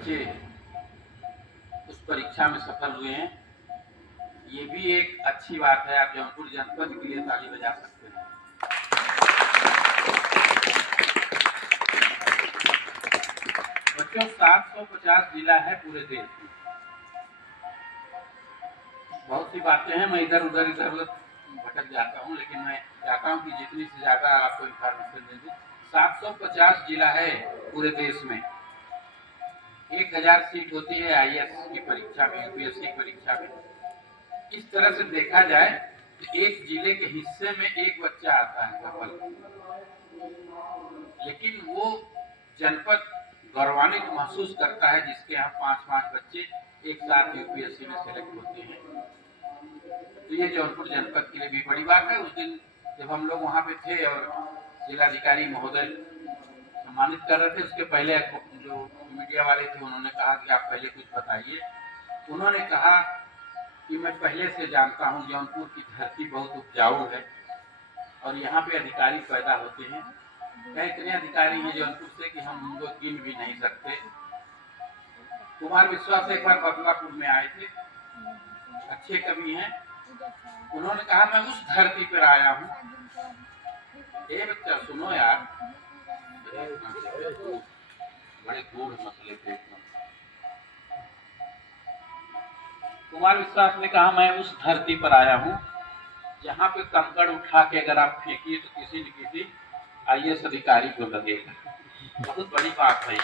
बच्चे उस परीक्षा में सफल हुए हैं, ये भी एक अच्छी बात है। आप जौनपुर जनपद के लिए ताली बजा सकते हैं। बच्चों, 750 जिला है पूरे देश में। बहुत सी बातें हैं, मैं इधर उधर भटक जाता हूँ, लेकिन मैं चाहता हूँ कि जितनी से ज्यादा आपको इन्फॉर्मेशन दे दूँ। 750 जिला है पूरे देश में। 1000 सीट होती है आईएएस की परीक्षा में, यूपीएससी की परीक्षा में। इस तरह से देखा जाए तो एक जिले के हिस्से में एक बच्चा आता है सफल, लेकिन वो जनपद गौरवान्वित महसूस करता है जिसके यहाँ 5-5 बच्चे एक साथ यूपीएससी में सेलेक्ट होते हैं। तो ये जौनपुर जनपद के लिए भी बड़ी बात है। उस दिन जब हम लोग वहाँ पे थे और जिलाधिकारी महोदय सम्मानित कर रहे थे, उसके पहले जो मीडिया वाले थे उन्होंने कहा कि आप पहले कुछ बताइए। उन्होंने कहा कि मैं पहले से जानता हूँ जौनपुर की धरती बहुत उपजाऊ है और यहाँ पे अधिकारी पैदा होते हैं। क्या इतने अधिकारी हैं जौनपुर से कि हम उनको गिन भी नहीं सकते। कुमार विश्वास एक बार बदलापुर में आए थे, अच्छे कवि हैं। उन्होंने कहा मैं उस धरती पर आया हूँ। ए बच्चा सुनो यार, बड़े गूढ़ मसले थे। कुमार विश्वास ने कहा मैं उस धरती पर आया हूँ जहाँ पे कंकड़ उठा के अगर आप फेंकिए तो किसी न किसी आईएएस अधिकारी को लगेगा। बहुत बड़ी बात है।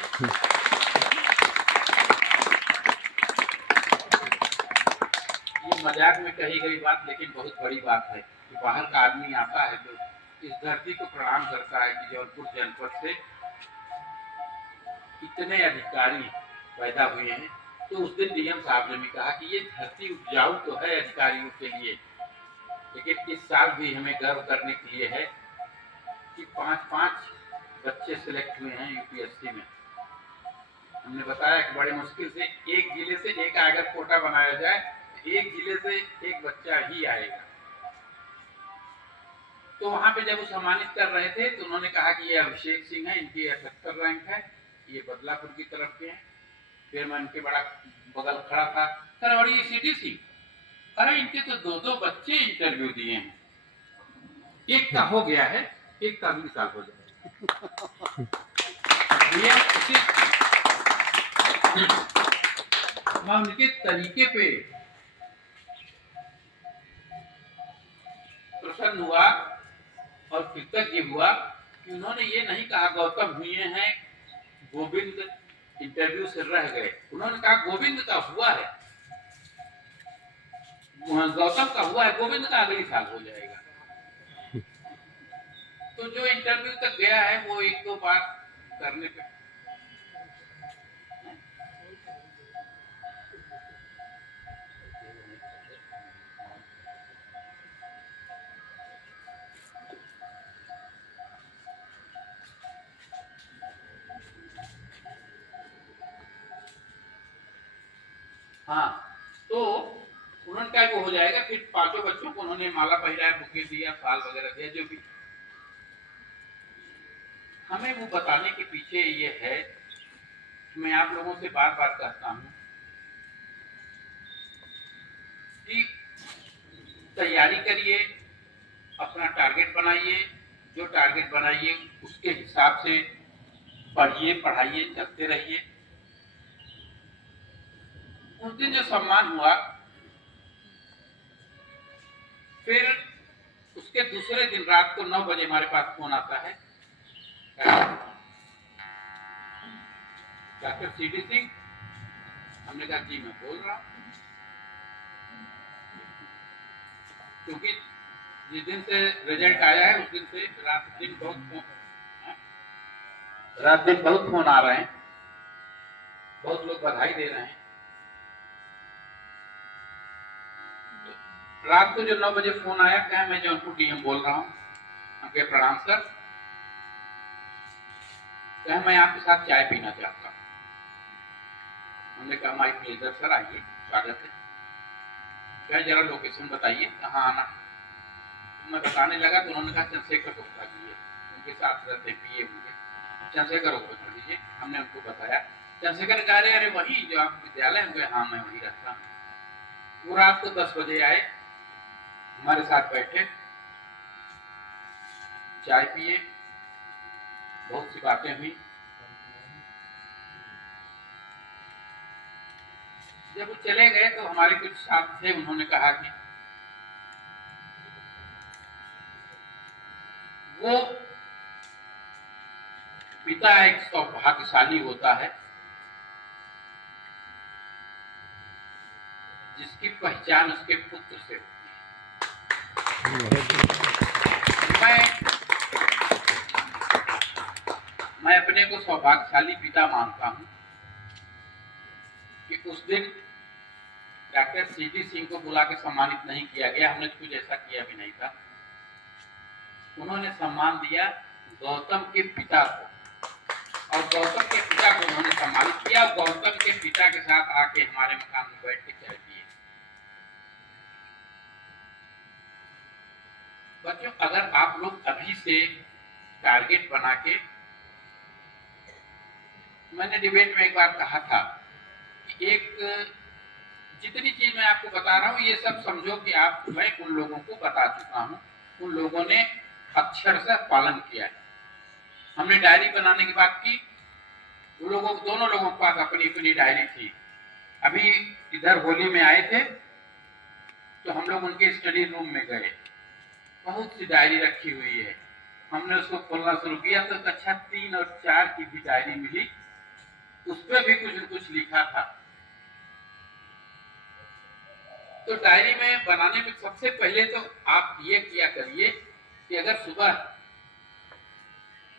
ये मजाक में कही गई बात, लेकिन बहुत बड़ी बात है कि बाहर का आदमी आता है तो इस धरती को प्रणाम करता है कि जौनपुर जनपद से इतने अधिकारी पैदा हुए हैं। तो उस दिन डीएम साहब ने भी कहा कि ये धरती उपजाऊ तो है अधिकारियों के लिए, लेकिन इस साल भी हमें गर्व करने के लिए है कि 5-5 बच्चे सिलेक्ट हुए हैं यूपीएससी में। हमने बताया कि बड़ी मुश्किल से एक जिले से एक अगर कोटा बनाया जाए तो एक जिले से एक बच्चा ही आएगा। तो वहां पे जब वो सम्मानित कर रहे थे तो उन्होंने कहा कि ये अभिषेक सिंह है, इनकी 78 रैंक है, ये बदलापुर की तरफ के हैं। फिर मैं इनके बड़ा बगल खड़ा था, सर और ये सीटीसी, अरे इनके तो 2-2 बच्चे इंटरव्यू दिए हैं, एक का हो गया है, एक का अगले साल हो जाएगा। मैं उनके तरीके पे प्रसन्न हुआ और कृतज्ञ हुआ कि उन्होंने ये नहीं कहा गौतम हुए हैं, गोविंद इंटरव्यू से रह गए। उन्होंने कहा गोविंद का हुआ है, गौतम का हुआ है, गोविंद का अगले साल हो जाएगा। तो जो इंटरव्यू तक गया है वो 1-2 बार करने पे हाँ, तो उन्होंने कहा वो हो जाएगा। फिर 5 बच्चों को उन्होंने माला पहनाया, बुके दिया, फाल वगैरह दिया। जो भी हमें वो बताने के पीछे ये है, मैं आप लोगों से बार बार कहता हूँ कि तैयारी करिए, अपना टारगेट बनाइए, जो टारगेट बनाइए उसके हिसाब से पढ़िए, पढ़ाइए, चलते रहिए। उस दिन जो सम्मान हुआ, फिर उसके दूसरे दिन रात को 9 बजे हमारे पास फोन आता है, डॉक्टर सीडी सिंह। हमने कहा जी मैं बोल रहा हूँ, क्योंकि जिस दिन से रिजल्ट आया है उस दिन से रात दिन बहुत फोन आ रहे हैं, बहुत लोग बधाई दे रहे हैं। रात को जो 9 बजे फोन आया, क्या मैं जौनपुर डीएम बोल रहा हूँ, आपके प्रणाम सर, क्या मैं आपके साथ चाय पीना चाहता हूँ। हमने कहा माय प्लेजर सर, आइए, स्वागत है। क्या जरा लोकेशन बताइए कहाँ आना। मैं बताने लगा तो उन्होंने कहा चंद्रशेखर गुप्ता जी है, उनके साथ रहते पिए होंगे, चंद्रशेखर गुप्ता लीजिए। हमने उनको बताया चंद्रशेखर कह रहे अरे वही जो आप विद्यालय में गए, हाँ मैं वहीं रहता हूँ। वो रात को 10 बजे आए, हमारे साथ बैठे, चाय पिए, बहुत सी बातें हुई। जब वो चले गए तो हमारे कुछ साथ थे, उन्होंने कहा कि वो पिता एक सौभाग्यशाली होता है जिसकी पहचान उसके पुत्र से होती है। मैं अपने को सौभाग्यशाली पिता मानता हूं कि उस दिन डॉक्टर सीपी सिंह को बुला के सम्मानित नहीं किया गया, हमने कुछ ऐसा किया भी नहीं था। उन्होंने सम्मान दिया गौतम के पिता को, और गौतम के पिता को उन्होंने सम्मानित किया। गौतम के पिता के साथ आके हमारे मकान में बैठ के चाय पिए। बच्चों, अगर आप लोग अभी से टारगेट बना के, मैंने डिबेट में एक बार कहा था कि एक जितनी चीज मैं आपको बता रहा हूं ये सब समझो कि मैं उन लोगों को बता चुका हूं, उन लोगों ने अक्षरशः पालन किया है। हमने डायरी बनाने की बात की, वो लोगों दोनों लोगों के पास अपनी अपनी डायरी थी। अभी इधर होली में आए थे तो हम लोग उनके स्टडी रूम में गए, बहुत सी डायरी रखी हुई है। हमने उसको खोलना शुरू किया तो कक्षा 3 और 4 की भी डायरी मिली, उस पर भी कुछ न कुछ लिखा था। तो डायरी में बनाने में सबसे पहले तो आप ये किया करिए कि अगर सुबह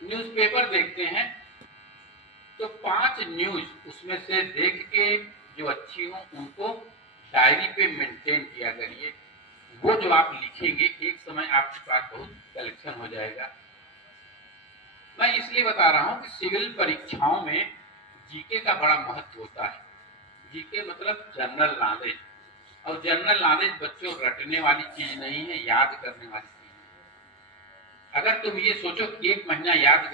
न्यूज़पेपर देखते हैं तो 5 न्यूज उसमें से देख के जो अच्छी हो उनको डायरी पे मेंटेन किया करिए। वो जो आप लिखेंगे एक समय आपके पास बहुत कलेक्शन हो जाएगा। मैं इसलिए बता रहा हूं कि सिविल परीक्षाओं में जीके का बड़ा महत्व होता है। जीके मतलब जनरल नॉलेज, और जनरल नॉलेज बच्चों रटने वाली चीज नहीं है, याद करने वाली चीज है। अगर तुम ये सोचो कि एक महीना याद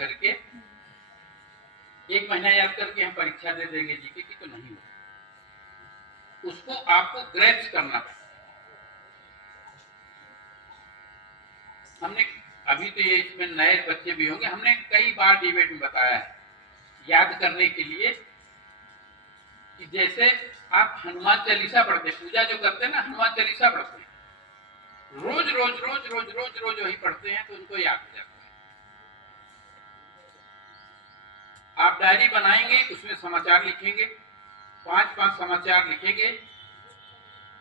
करके हम परीक्षा दे देंगे जीके की, तो नहीं होगा। उसको आपको ग्रैप्स करना पड़ेगा। हमने अभी तो ये इसमें नए बच्चे भी होंगे, हमने कई बार डिबेट में बताया है याद करने के लिए कि जैसे आप हनुमान चालीसा पढ़ते, पूजा जो करते हैं ना, हनुमान चालीसा पढ़ते हैं, रोज रोज रोज रोज रोज रोज वही पढ़ते हैं तो उनको याद हो जाता है। आप डायरी बनाएंगे, उसमें समाचार लिखेंगे, 5-5 समाचार लिखेंगे,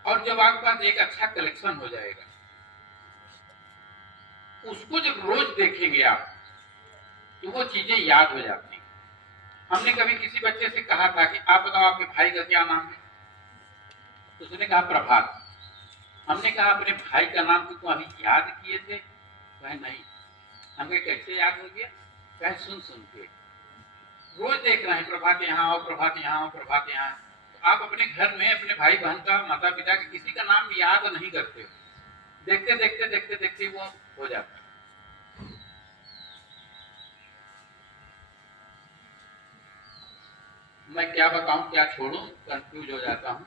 और जब आपके पास एक अच्छा कलेक्शन हो जाएगा, उसको जब रोज देखेंगे आप तो वो चीजें याद हो जाती हैं। हमने कभी किसी बच्चे से कहा था कि आप बताओ आपके भाई का क्या नाम है, तो उसने कहा प्रभात। हमने कहा अपने भाई का नाम तुम अभी याद किए थे? कहे नहीं। हमने कैसे याद हो गया? कहे सुन सुन के रोज देख रहे हैं, प्रभात यहाँ आओ, प्रभात यहाँ आओ, प्रभात यहाँ। तो आप अपने घर में अपने भाई बहन का, माता पिता का किसी का नाम याद नहीं करते हो, देखते देखते देखते देखते वो हो जाता है। मैं क्या बताऊं क्या छोड़ूं, कंफ्यूज हो जाता हूं।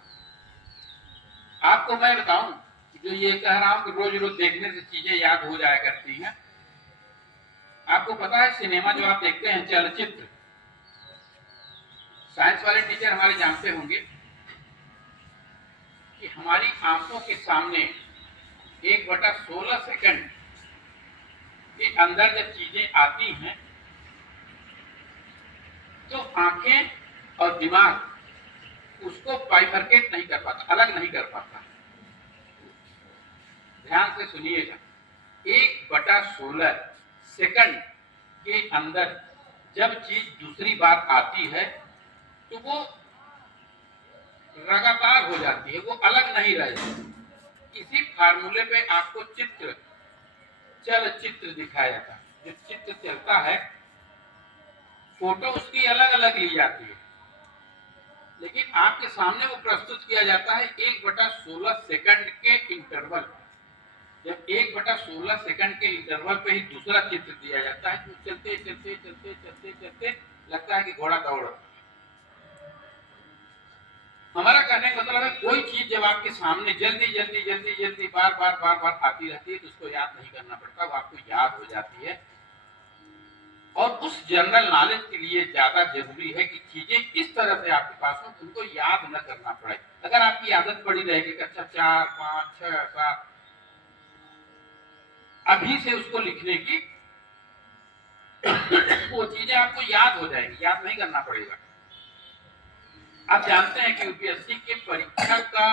आपको मैं बताऊं जो ये कह रहा हूं कि रोज रोज देखने से चीजें याद हो जाया करती हैं। आपको पता है सिनेमा जो आप देखते हैं, चलचित्र, साइंस वाले टीचर हमारे जानते होंगे कि हमारी आंखों के सामने 1/16 सेकंड के अंदर जब चीजें आती हैं तो आंखें और दिमाग उसको बाइफरकेट नहीं कर पाता, अलग नहीं कर पाता। ध्यान से सुनिएगा, 1/16 सेकंड के अंदर जब चीज दूसरी बात आती है तो वो लगातार हो जाती है, वो अलग नहीं रह जाती। इसी फार्मूले पे आपको चलचित्र दिखाया जाता है। जो चित्र चलता है, फोटो उसकी अलग अलग ली जाती है, लेकिन आपके सामने वो प्रस्तुत किया जाता है 1/16 सेकंड के इंटरवल। जब 1/16 सेकंड के इंटरवल पे ही दूसरा चित्र दिया जाता है तो चलते चलते चलते चलते चलते लगता है कि घोड़ा दौड़ रहा है। आपके सामने जल्दी जल्दी जल्दी जल्दी बार बार बार बार आती रहती है तो उसको याद नहीं करना पड़ता, वो आपको याद हो जाती है। और उस जनरल नॉलेज के लिए ज्यादा जरूरी है कि चीजें इस तरह से आपके पास हो उनको याद न करना पड़े। अगर आपकी आदत पड़ी रहेगी कि अच्छा 4 5 6 7 अभी से उसको लिखने की वो चीजें आपको याद हो जाएंगी, याद नहीं करना पड़ेगा। आप जानते हैं कि यूपीएससी के परीक्षा का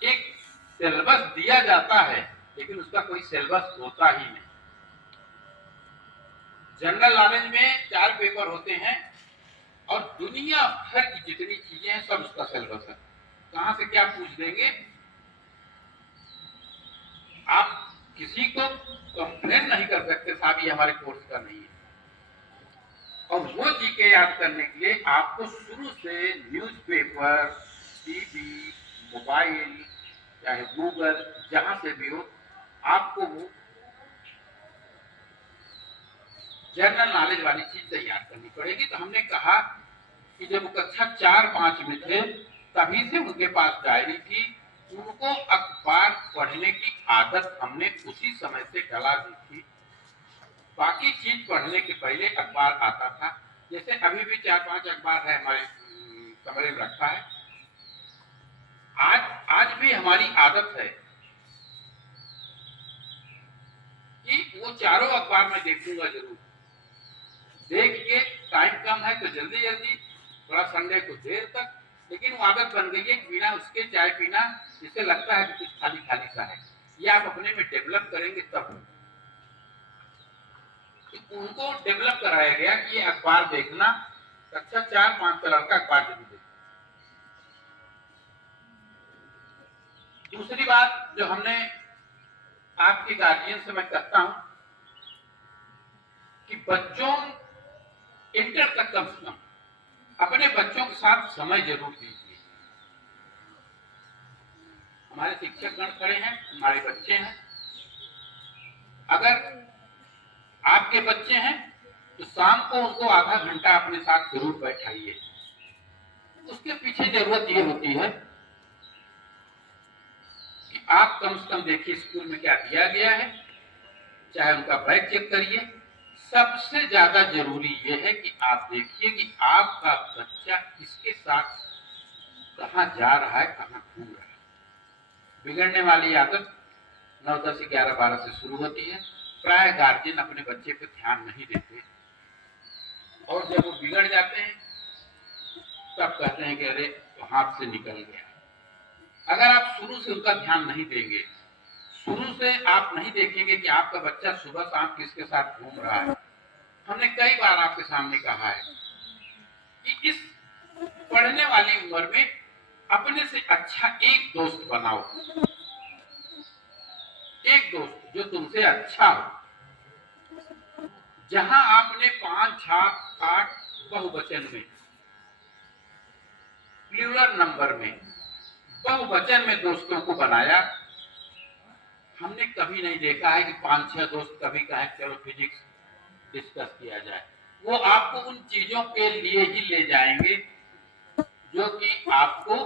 एक सिलेबस दिया जाता है लेकिन उसका कोई सिलेबस होता ही नहीं। जनरल नॉलेज में 4 पेपर होते हैं और दुनिया भर की जितनी चीजें हैं सब उसका सिलेबस है। कहां से क्या पूछ देंगे, आप किसी को कंप्लेन नहीं कर सकते साहब ये हमारे कोर्स का नहीं है। और वो जीके याद करने के लिए आपको शुरू से न्यूज़पेपर, टीवी, मोबाइल, चाहे गूगल, जहां से भी हो आपको वो जनरल नॉलेज वाली चीज तैयार करनी पड़ेगी। तो हमने कहा कि जब वो कक्षा 4 5 में थे तभी से उनके पास डायरी थी, उनको अखबार पढ़ने की आदत हमने उसी समय से डला दी थी। बाकी चीज पढ़ने के पहले अखबार आता था, जैसे अभी भी 4 5 अखबार है हमारे कमरे में रखा है। आज भी हमारी आदत है कि वो चारों अखबार में देखूंगा जरूर, देख के टाइम कम है तो जल्दी जल्दी, थोड़ा संडे को देर तक, लेकिन वो आदत बन गई है बिना उसके चाय पीना, जिससे लगता है कि कुछ खाली खाली सा है। ये आप अपने में डेवलप करेंगे तब। तो उनको डेवलप कराया गया कि ये अखबार देखना, कक्षा 4 5 कलर का अखबार जरूर देखना। दूसरी बात जो हमने आपके गार्जियन से मैं कहता हूं कि बच्चों इंटर तक कम से कम अपने बच्चों के साथ समय जरूर दीजिए। हमारे शिक्षक गण खड़े हैं, हमारे बच्चे हैं, अगर आपके बच्चे हैं तो शाम को उनको आधा घंटा अपने साथ जरूर बैठाइए। उसके पीछे जरूरत ये होती है कि आप कम से कम देखिए स्कूल में क्या दिया गया है, चाहे उनका बैग चेक करिए। सबसे ज्यादा जरूरी यह है कि आप देखिए कि आपका बच्चा किसके साथ कहां जा रहा है, कहां घूम रहा है। बिगड़ने वाली आदत 9 10 11 12 से शुरू होती है। प्राय गार्जियन अपने बच्चे पर ध्यान नहीं देते और जब वो बिगड़ जाते हैं तब कहते हैं कि अरे हाथ से निकल गया। अगर आप शुरू से उनका ध्यान नहीं देंगे, शुरू से आप नहीं देखेंगे कि आपका बच्चा सुबह शाम किसके साथ घूम रहा है। हमने कई बार आपके सामने कहा है कि इस पढ़ने वाली उम्र में अपने से अच्छा एक दोस्त बनाओ, एक दोस्त जो तुमसे अच्छा हो। जहां आपने 5 6 8 बहुवचन में, प्लूरल नंबर में, बहुवचन में दोस्तों को बनाया, हमने कभी नहीं देखा है कि 5 6 दोस्त कभी कहें चलो फिजिक्स डिस्कस किया जाए। वो आपको उन चीजों के लिए ही ले जाएंगे जो कि आपको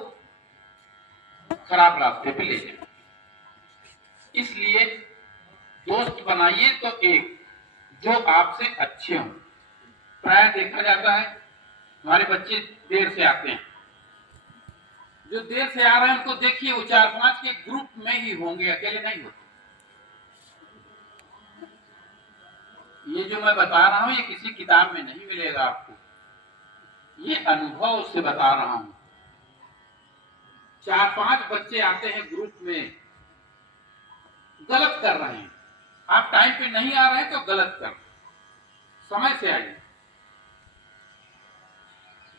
खराब रास्ते पे ले जाए। इसलिए दोस्त बनाइए तो एक जो आपसे अच्छे हों। प्राय देखा जाता है हमारे बच्चे देर से आते हैं, जो देर से आ रहे हैं उनको देखिए वो 4 5 के ग्रुप में ही होंगे, अकेले नहीं होते। ये जो मैं बता रहा हूं ये किसी किताब में नहीं मिलेगा आपको, ये अनुभव से बता रहा हूं। 4 5 बच्चे आते हैं ग्रुप में, गलत कर रहे हैं। आप टाइम पे नहीं आ रहे हैं तो गलत कर, समय से आइए।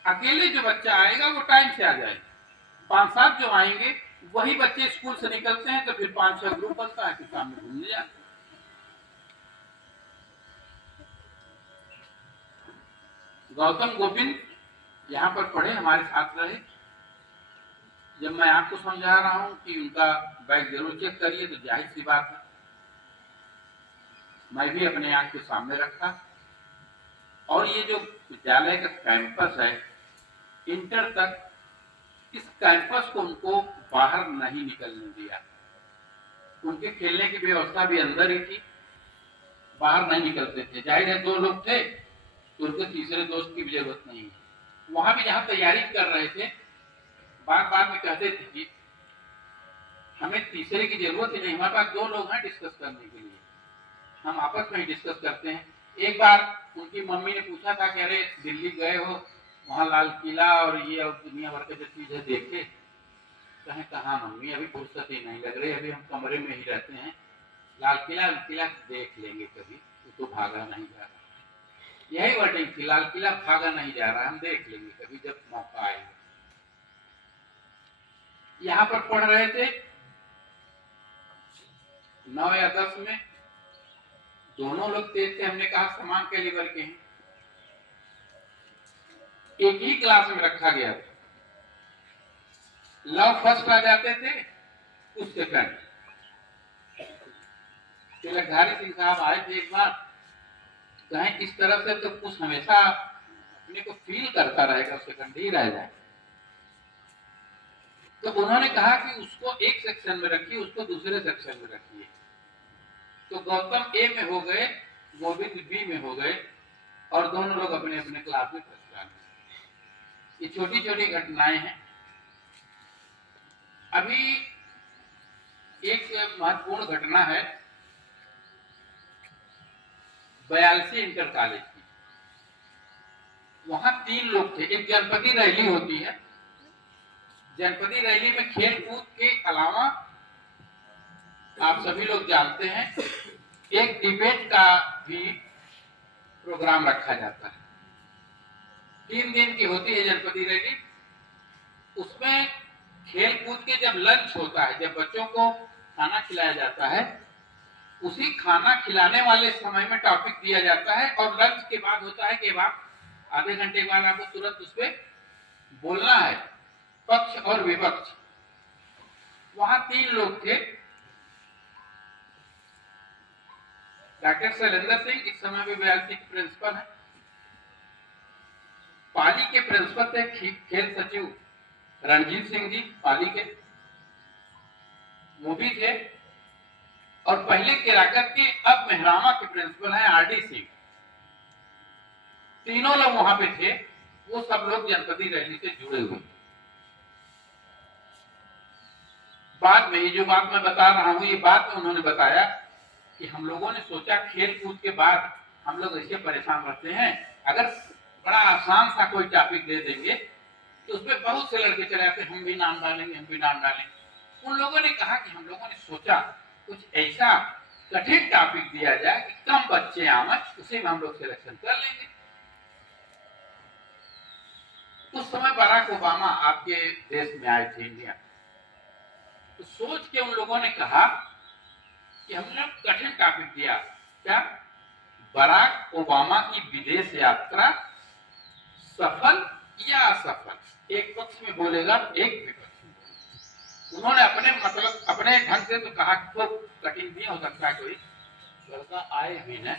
अकेले जो बच्चा आएगा वो टाइम से आ जाएगा। 5 7 जो आएंगे वही बच्चे स्कूल से निकलते हैं तो फिर 5 6 ग्रुप बनता है, फिर सामने घूमने जाते हैं। गौतम गोविंद यहाँ पर पढ़े, हमारे साथ रहे। जब मैं आपको समझा रहा हूं कि उनका बैग जरूर चेक करिए तो जाहिर सी बात है मैं भी अपने आंख के सामने रखा। और ये जो विद्यालय का कैंपस है इंटर तक इस कैंपस को उनको बाहर नहीं निकलने दिया। उनके खेलने की व्यवस्था भी अंदर ही थी, बाहर नहीं निकलते थे। जाहिर है 2 लोग थे तो उनको तीसरे दोस्त की भी जरूरत नहीं है। वहां भी जहां तैयारी कर रहे थे बार बार में कहते थे कि हमें तीसरे की जरूरत ही नहीं, हमारे पास 2 लोग हैं डिस्कस करने के लिए, हम आपस में ही डिस्कस करते हैं। एक बार उनकी मम्मी ने पूछा था कि अरे दिल्ली गए हो, वहां लाल किला और ये और दुनिया भर के जो चीजें देखे। कहें कहाँ मम्मी, अभी फुर्सत ही नहीं लग रही, अभी हम कमरे में ही रहते हैं, लाल किला देख लेंगे कभी, वो तो भागा नहीं जा रहा। यही वर्डिंग थी, लाल किला भागा नहीं जा रहा, हम देख लेंगे कभी जब मौका आएगा। यहाँ पर पढ़ रहे थे 9 या 10 में, दोनों लोग तेज थे, हमने कहा समान कैलिबर के हैं। एक ही क्लास में रखा गया था, लव फर्स्ट आ जाते थे, उस सेकंड। तिलकधारी सिंह साहब आए थे एक बार, कहें इस तरह से तो कुछ हमेशा अपने को फील करता रहेगा, सेकंड ही रह जाए। तो उन्होंने कहा कि उसको एक सेक्शन में रखिए, उसको दूसरे सेक्शन में रखिए। तो गौतम ए में हो गए, गोविंद बी में हो गए, और दोनों लोग अपने अपने क्लास में फर्स्ट आ गए। ये छोटी छोटी घटनाएं हैं। अभी एक महत्वपूर्ण घटना है 42 इंटर कॉलेज की। वहां 3 लोग थे। एक जनपदी रैली होती है, जनपदी रैली में खेल कूद के अलावा आप सभी लोग जानते हैं एक डिबेट का भी प्रोग्राम रखा जाता है। 3 दिन की होती है जनपदी रैली। उसमें खेल कूद के जब लंच होता है, जब बच्चों को खाना खिलाया जाता है, उसी खाना खिलाने वाले समय में टॉपिक दिया जाता है, और लंच के बाद होता है कि आप आधे घंटे के बाद आपको तुरंत उस पर बोलना है, पक्ष और विपक्ष। वहां 3 लोग थे। डॉक्टर शैलेंद्र सिंह इस समय भी 42 के प्रिंसिपल है। पाली के प्रिंसिपल थे खेल सचिव रणजीत सिंह जी, पाली के वो भी थे। और पहले केराकर के अब मेहरामा के प्रिंसिपल हैं आरडी सिंह। तीनों लोग वहां पे थे। वो सब लोग जनपदी रैली से जुड़े हुए। बाद में ये जो बात मैं बता रहा हूं, ये बात में उन्होंने बताया कि हम लोगों ने सोचा खेल कूद के बाद हम लोग ऐसे परेशान रहते हैं, अगर बड़ा आसान सा कोई टॉपिक दे देंगे तो उसमें बहुत से लड़के चले आते, हम भी नाम डालेंगे, हम भी नाम डालेंगे। उन लोगों ने कहा कि हम लोगों ने सोचा कुछ ऐसा कठिन टॉपिक दिया जाए कि कम बच्चे आमद, उसी में हम लोग सिलेक्शन कर लेंगे। उस समय बराक ओबामा आपके देश में आए थे, इंडिया। तो सोच के उन लोगों ने कहा कि हमने कठिन टॉपिक दिया, क्या बराक ओबामा की विदेश यात्रा सफल या असफल। एक पक्ष में बोलेगा, एक विपक्ष में बोलेगा। उन्होंने अपने मतलब अपने ढंग से तो कहा तो कठिन नहीं हो सकता, कोई लड़का आए भी न,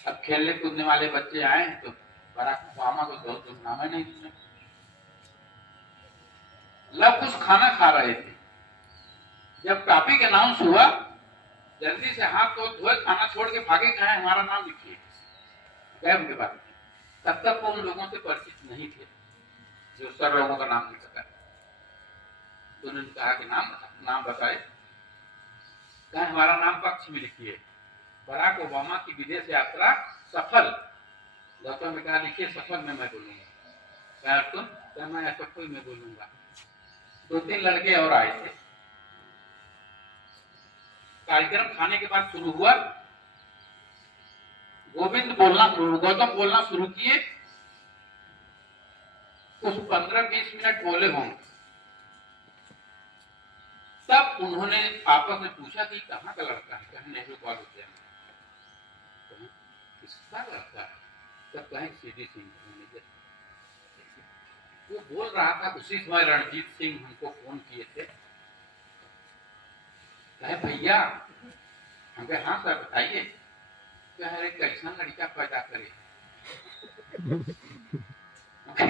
अब खेलने कूदने वाले बच्चे आए तो बराक ओबामा को बहुत दुर्नाम नहीं सुने। लव कुछ खाना खा रहे थे, जब टॉपिक अनाउंस हुआ जल्दी से हाथ तो धोए, खाना छोड़ के भागे, कहे हमारा नाम लिखिए, गए उनके पास। तब तक वो उन लोगों से परिचित नहीं थे जो सर लोगों का नाम लिख सका। तो उन्होंने कहा कि नाम बताए, कहे हमारा नाम पक्ष में लिखिए, बराक ओबामा की विदेश यात्रा सफल। गौतम ने कहा लिखिए सफल में मैं बोलूंगा। तुम मैं असफल में बोलूंगा। 2-3 लड़के और आए थे। कार्यक्रम खाने के बाद शुरू हुआ। गौतम बोलना शुरू किए। कुछ 15-20 मिनट बोले होंगे, तब उन्होंने आपस में पूछा कि कहाँ का लड़का है। कहीं नेहरू कॉलेज से, किसका लड़का है। तब कहें सीडी सिंह मैनेजर। वो बोल रहा था, उसी समय रणजीत सिंह हमको फोन किए थे, कहे भैया। हम कहे हाँ सर बताइए। कहे कैसा लड़का पैदा करे।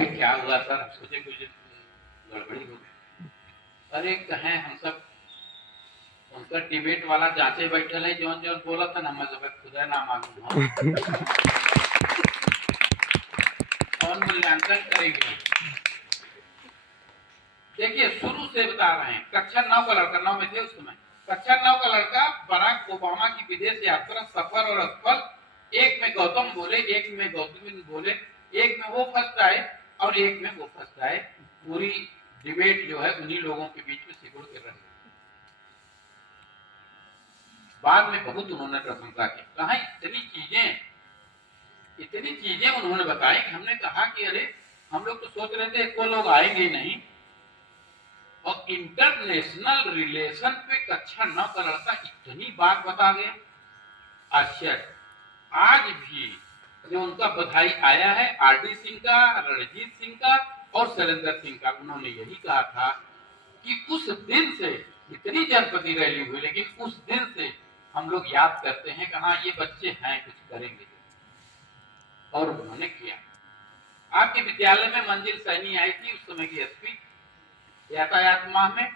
क्या हुआ सर, सोचे कुछ गड़बड़ी हो गई। अरे कहें हम सब उनका डिबेट वाला जांचे बैठल है, जौन जौन बोला था ना, मैं सब खुदा ना मालूम कौन मूल्यांकन करेंगे। देखिए शुरू से बता रहे हैं, कक्षा 9 का लड़का, 9 में थे उस समय, कक्षा 9 का लड़का बराक ओबामा की विदेश यात्रा सफर और असफल, एक में गौतम बोले, एक में गौतम बोले, एक में वो फर्स्ट आए और एक में वो फर्स्ट आए। पूरी डिबेट जो है उन्हीं लोगों के बीच में सिकुड़ के रही। बाद में बहुत उन्होंने प्रशंसा की, कहा इतनी चीजें उन्होंने बताई कि हमने कहा कि अरे हम लोग तो सोच रहे थे को लोग आएंगे नहीं, और इंटरनेशनल रिलेशन पे कक्षा 9 का लड़का इतनी बात बता गया। आश्चर्य। आज भी जो उनका बधाई आया है आरडी सिंह का, रणजीत सिंह का और शैलेंद्र सिंह का, उन्होंने यही कहा था कि उस दिन से इतनी जनपति रैली हुई, लेकिन उस दिन से हम लोग याद करते हैं कि हाँ ये बच्चे हैं कुछ करेंगे, और उन्होंने किया। आपके विद्यालय में मंजिल सैनी आई थी उस समय की एसपी यातायात माह में,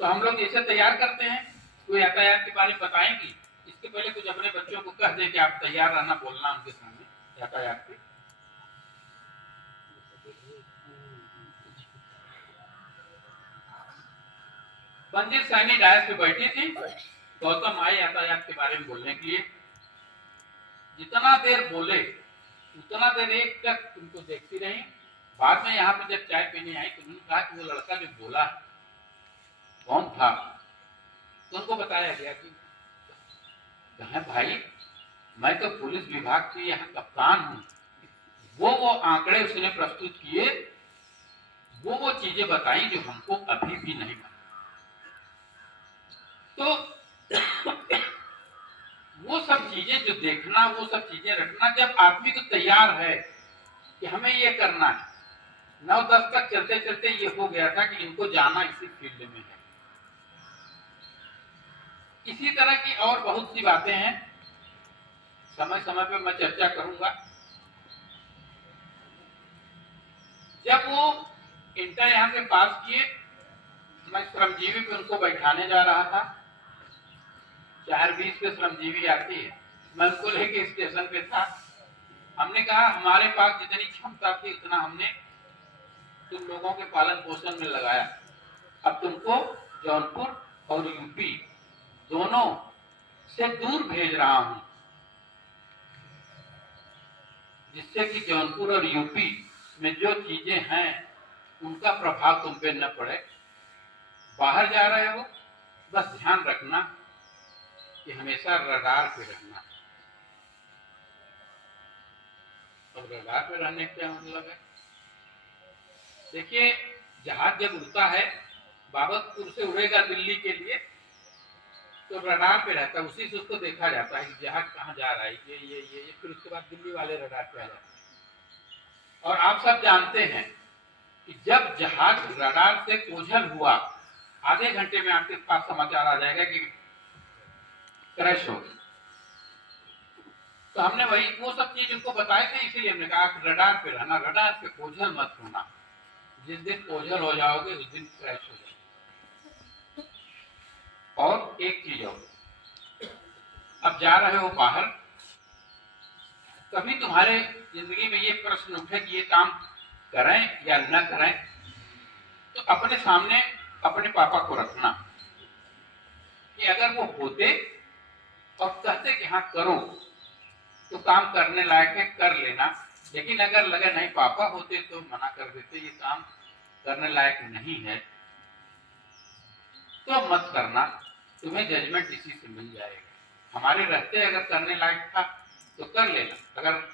तो हम लोग इसे तैयार करते हैं, तो यातायात के बारे में बताएंगी। इसके पहले कुछ अपने बच्चों को कह दे कि आप तैयार रहना, बोलना उनके सामने यातायात पे। मंजिल सैनी डायस पे बैठी थी, गौतम आए यातायात के बारे में बोलने के लिए। जितना देर बोले उतना देर एक तक उनको देखती रही। बाद में यहाँ पे जब चाय पीने आई तो उन्होंने कहा कि वो लड़का जो बोला कौन था, तो उनको बताया गया कि भाई मैं तो पुलिस विभाग की यहाँ कप्तान हूँ। वो आंकड़े उसने प्रस्तुत किए, वो चीजें बताई जो हमको अभी भी नहीं मालूम। तो वो सब चीजें जो देखना, वो सब चीजें रखना, जब आदमी को तैयार है कि हमें ये करना है। 9-10 तक चलते चलते ये हो गया था कि इनको जाना इसी फील्ड में है। इसी तरह की और बहुत सी बातें हैं, समय समय पे मैं चर्चा करूंगा। जब वो इंटर यहाँ से पास किए, मैं श्रमजीवी पे उनको बैठाने जा रहा था। 4:20 पे श्रमजीवी आती है, मैं उनको लेके स्टेशन पे था। हमने कहा हमारे पास जितनी क्षमता थी उतना हमने तुम लोगों के पालन पोषण में लगाया, अब तुमको जौनपुर और यूपी दोनों से दूर भेज रहा हूं, जिससे कि जौनपुर और यूपी में जो चीजें हैं उनका प्रभाव तुम पे न पड़े। बाहर जा रहे हो, बस ध्यान रखना कि हमेशा रडार पे रहना। अब रडार पे रहने का क्या मतलब है? देखिए जहाज जब उड़ता है, बाबतपुर से उड़ेगा दिल्ली के लिए, तो रडार पे रहता है, उसी से उसको देखा जाता है कि जहाज कहाँ जा रहा है, ये फिर उसके बाद दिल्ली वाले रडार पे आ जाते हैं। और आप सब जानते हैं कि जब जहाज रडार से ओझल हुआ, आधे घंटे में आपके पास समाचार आ जाएगा कि क्रैश हो गई। तो हमने वही वो सब चीज उनको बताए थे, इसीलिए हमने कहा रडार पे रहना, रडार पे ओझल मत होना। जिस दिन ओझल हो जाओगे उस दिन क्रैश हो जाओगे। और एक चीज और, अब जा रहे हो बाहर, कभी तुम्हारे जिंदगी में ये प्रश्न उठे कि ये काम करें या न करें, तो अपने सामने अपने पापा को रखना कि अगर वो होते और कहते कि हाँ करो, तो काम करने लायक है, कर लेना। लेकिन अगर लगे नहीं पापा होते तो मना कर देते, ये काम करने लायक नहीं है, तो मत करना, तुम्हें जजमेंट इसी से मिल जाएगा। हमारे रहते अगर करने लायक था तो कर लेना,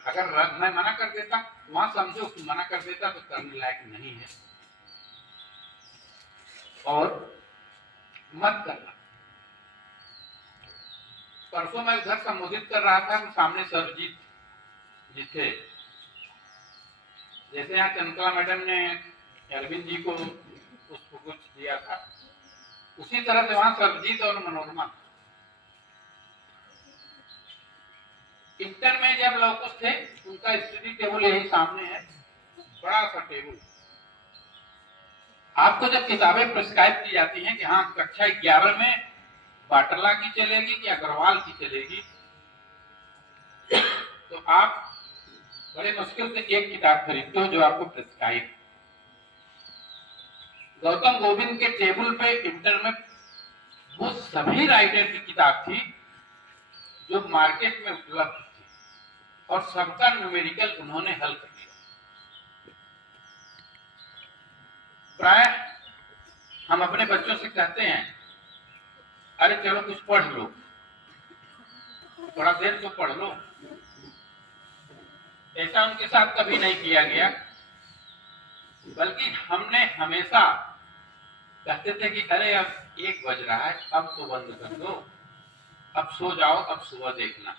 अगर मैं मना कर देता, वहां समझो कि मना कर देता तो करने लायक नहीं है और मत करना। परसों मैं उधर संबोधित कर रहा था, सामने सरजीत जी थे। जैसे यहाँ चंद्रकला मैडम ने अरविंद जी को पुष्प कुछ दिया था, उसी तरह से वहां सरजीत और मनोरमा। इंटर में जब लौकुश थे, उनका स्टडी टेबल यही सामने है, बड़ा सा टेबल, आपको जब किताबें प्रिस्क्राइब की जाती हैं कि हाँ कक्षा 11 में बाटला की चलेगी कि अग्रवाल की चलेगी, तो आप बड़े मुश्किल से एक किताब खरीदते हो जो आपको प्रिस्क्राइब। गौतम गोविंद के टेबल पे इंटर में वो सभी राइटर की किताब थी जो मार्केट में उपलब्ध थी और सबका न्यूमेरिकल उन्होंने हल कर दिया। प्राय हम अपने बच्चों से कहते हैं अरे चलो कुछ पढ़ लो, थोड़ा देर तो पढ़ लो। ऐसा उनके साथ कभी नहीं किया गया, बल्कि हमने हमेशा कहते थे कि अरे अब 1 बज रहा है, अब तो बंद कर दो, अब सो जाओ, अब सुबह देखना।